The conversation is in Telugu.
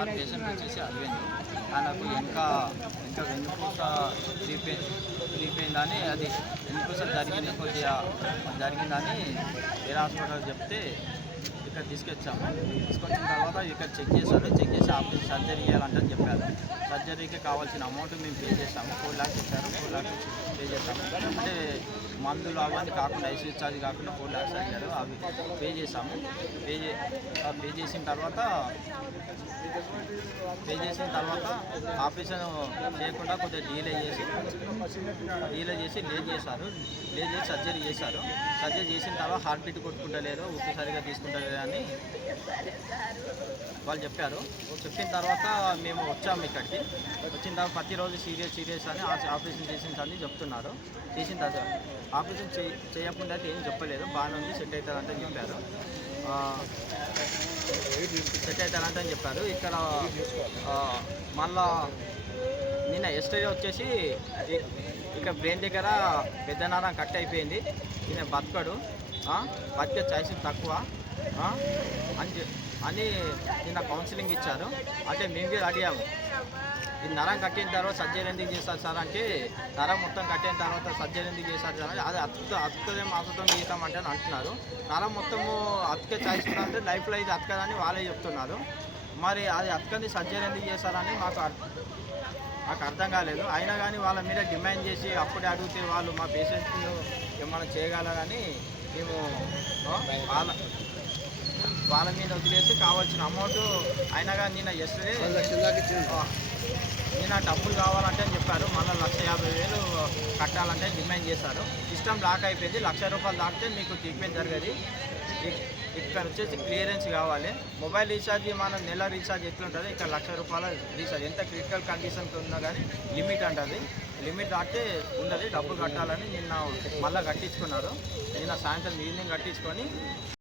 సార్ పేషెంట్ వచ్చేసి అరవింద్ ఆయనకు ఇంకా ఇంకా వెన్నుపూస రీపే రీపోయిందని అది వెన్నుపూస జరిగింది కొద్దిగా జరిగిందని వేరే హాస్పిటల్ చెప్తే ఇక్కడ తీసుకొచ్చాము. తీసుకొచ్చిన తర్వాత ఇక్కడ చెక్ చేశారు. చెక్ చేసి ఆపరేషన్ సర్జరీ చేయాలంటే చెప్పారు. సర్జరీకి కావాల్సిన అమౌంట్ మేము పే చేస్తాము. ఫోర్ ల్యాక్స్ ఇచ్చారు. ఫోర్ ల్యాక్స్ పే చేస్తాము. అంటే మందులు అవన్నీ కాకుండా ఐసీ ఛార్జ్ కాకుండా ఫోర్ ల్యాక్స్ అడిగారు. అవి పే చేసాము పే చే పే చేసిన తర్వాత పే చేసిన తర్వాత ఆపరేషన్ చేయకుండా కొద్దిగా డీలే చేసి డీలే చేసి లేట్ చేశారు. లేట్ చేసి సర్జరీ చేశారు. సర్జరీ చేసిన తర్వాత హార్ట్ బీట్ కొట్టుకుంటలేరు ఊపి సరిగా ఉంటుంది అని వాళ్ళు చెప్పారు. చెప్పిన తర్వాత మేము వచ్చాము ఇక్కడికి. వచ్చిన తర్వాత ప్రతిరోజు సీరియస్ సీరియస్ అని ఆపరేషన్ చేసిన అని చెప్తున్నారు. చేసిన తర్వాత ఆపరేషన్ చేయకుండా అయితే ఏం చెప్పలేదు. బాగానే ఉంది సెట్ అవుతారంటే చెప్పారు. సెట్ అవుతారంటే అని చెప్పారు. ఇక్కడ మళ్ళా నిన్న ఎస్టర్డే వచ్చేసి ఇ- ఇక్కడ బ్రెయిన్ దగ్గర పెద్దనారం కట్ అయిపోయింది. ఈయన బతకడు. బతికే చాయిస్ తక్కువ అని అని నిన్న కౌన్సిలింగ్ ఇచ్చారు. అంటే మేము కూడా అడిగాము ఈ నరం కట్టిన తర్వాత సర్జరీ ఎందుకు చేస్తారు సార్ అంటే నరం మొత్తం కట్టిన తర్వాత సర్జరీ ఎందుకు చేస్తారు సార్ అది అతుకు అతుకుతుందేమో అతుకుతాం చేస్తామంటే అని అంటున్నారు. నరం మొత్తము అతికే ఛాయిస్ అంటే లైఫ్లో ఇది అతకదని వాళ్ళే చెప్తున్నారు. మరి అది అతకంది సర్జరీ ఎందుకు చేస్తారని మాకు అర్- అర్థం కాలేదు. అయినా కానీ వాళ్ళ మీద డిమాండ్ చేసి అప్పుడే అడిగితే వాళ్ళు మా పేషెంట్ను ఏమైనా చేయగలరని మేము వాళ్ళ వాళ్ళ మీద వదిలేసి కావాల్సిన అమౌంట్ అయినా కానీ నిన్న ఎస్టర్డే నేను ఆ డబ్బులు కావాలంటే అని చెప్పారు. మళ్ళీ లక్ష యాభై వేలు కట్టాలంటే డిమాండ్ చేశారు. సిస్టమ్ లాక్ అయిపోయింది. లక్ష రూపాయలు దాటితే మీకు ట్రీట్మెంట్ జరగదు. ఇక్కడ వచ్చేసి క్లియరెన్స్ కావాలి. మొబైల్ రీఛార్జ్ మనం నెల రీఛార్జ్ ఎట్లుంటుంది? ఇక్కడ లక్ష రూపాయల రీఛార్జ్. ఎంత క్రిటికల్ కండిషన్కి ఉన్నా కానీ లిమిట్ అంటుంది. లిమిట్ దాటితే ఉండదు. డబ్బులు కట్టాలని నిన్న మళ్ళీ కట్టించుకున్నారు. నిన్న సాయంత్రం ఈవినింగ్ కట్టించుకొని